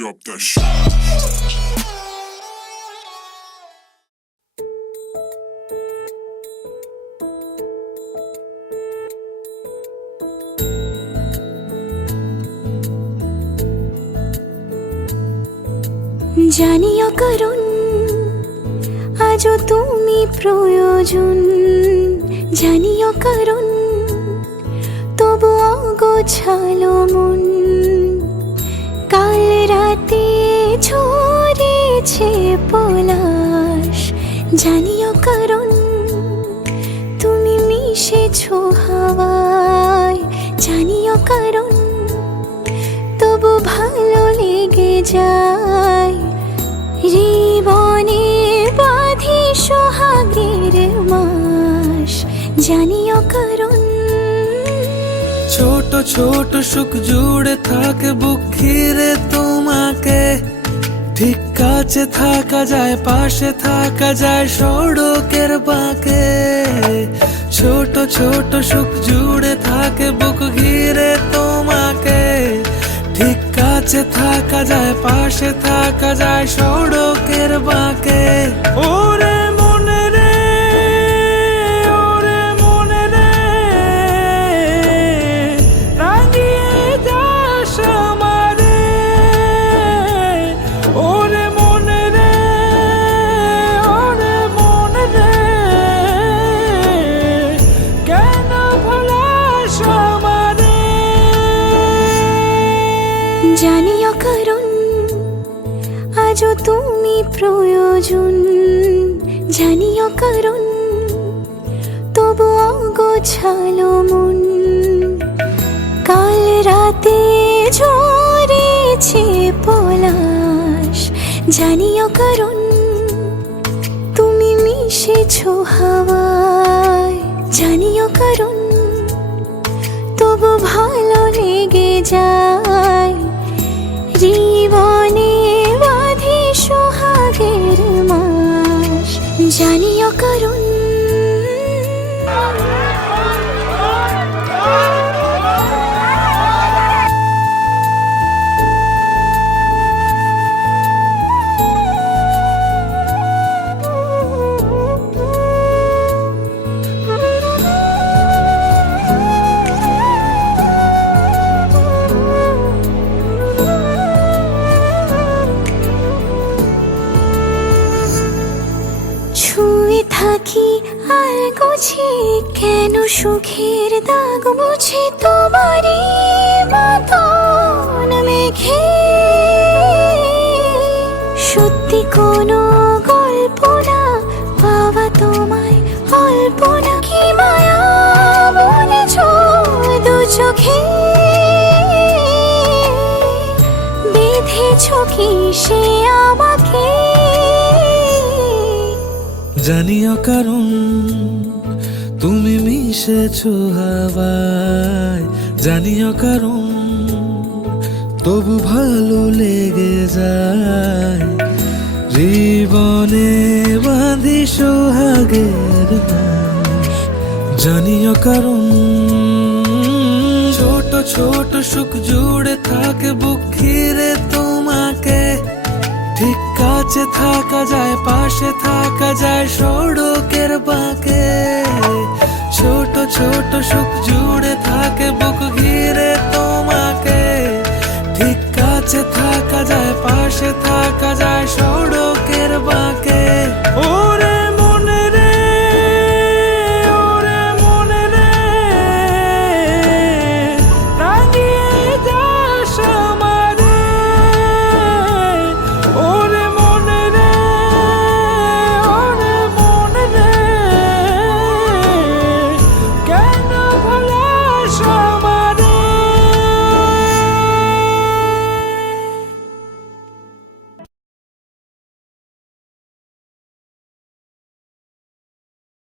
Drop that shit. জানিও কারণ আজও তুমি প্রয়োজন, জানিও কারণ তবু অগোছালো মন। কাল রাতে ঝরেছে পলাশ, জানিও কারণ তুমি মিশেছো হাওয়ায়, জানিও কারণ তবু ভালো লেগে যায়। জীবনে বাঁধি সোহাগের মাস, জানিও কারণ ছোট ছোট সুখ জুড়ে থাকে বুক ঘিরে তোমাকে। ঠিক কাছে থাকা যায়, পাশে থাকা যায় সড়কের বাঁকে। ছোট ছোট সুখ জুড়ে থাকে বুক ঘিরে তোমাকে। ঠিক কাছে থাকা যায়, পাশে থাকা যায় সড়কের বাঁকে। ওরে মনে রে, ওরে মনে রে, রাঙিয়ে যাস আমারে। ওরে মনে রে, ওরে মনে রে, কেন ভোলাস আমারে। জানিও কারণ আজও তুমি প্রয়োজন, জানিও কারণ তবু অগোছালো মন। কাল রাতে ঝরেছে পলাশ, জানিও কারণ তুমি মিশেছো হাওয়ায়, জানিও কারণ তবু ভালো লেগে যায়। জীবনে বাঁধি সোহাগের মাস, জানিও কারণ ছুঁয়ে থাকি আর গোছে কেন সুখের দাগ মুছে তোমারই মতন মেঘে। সত্যি কোনো গল্প না পাওয়া তোমায় অল্প না, কি মায়া বলেছ দু চোখে। বেঁধেছ কি সে আমাকে, জানিও কারণ তুমি মিশেছো হাওয়ায়। জানিও কারণ তবু ভালো লেগে যায়। জীবনে বাঁধি সোহাগের মাস, জানিও কারণ ছোট ছোট সুখ জুড়ে থাকে বুক ঘিরে তোমাকে। ঠিক কাছে থাকা যায়, পাশে থাকা যায় সড়কের বাঁকে। ছোট ছোট সুখ জুড়ে থাকে বুক ঘিরে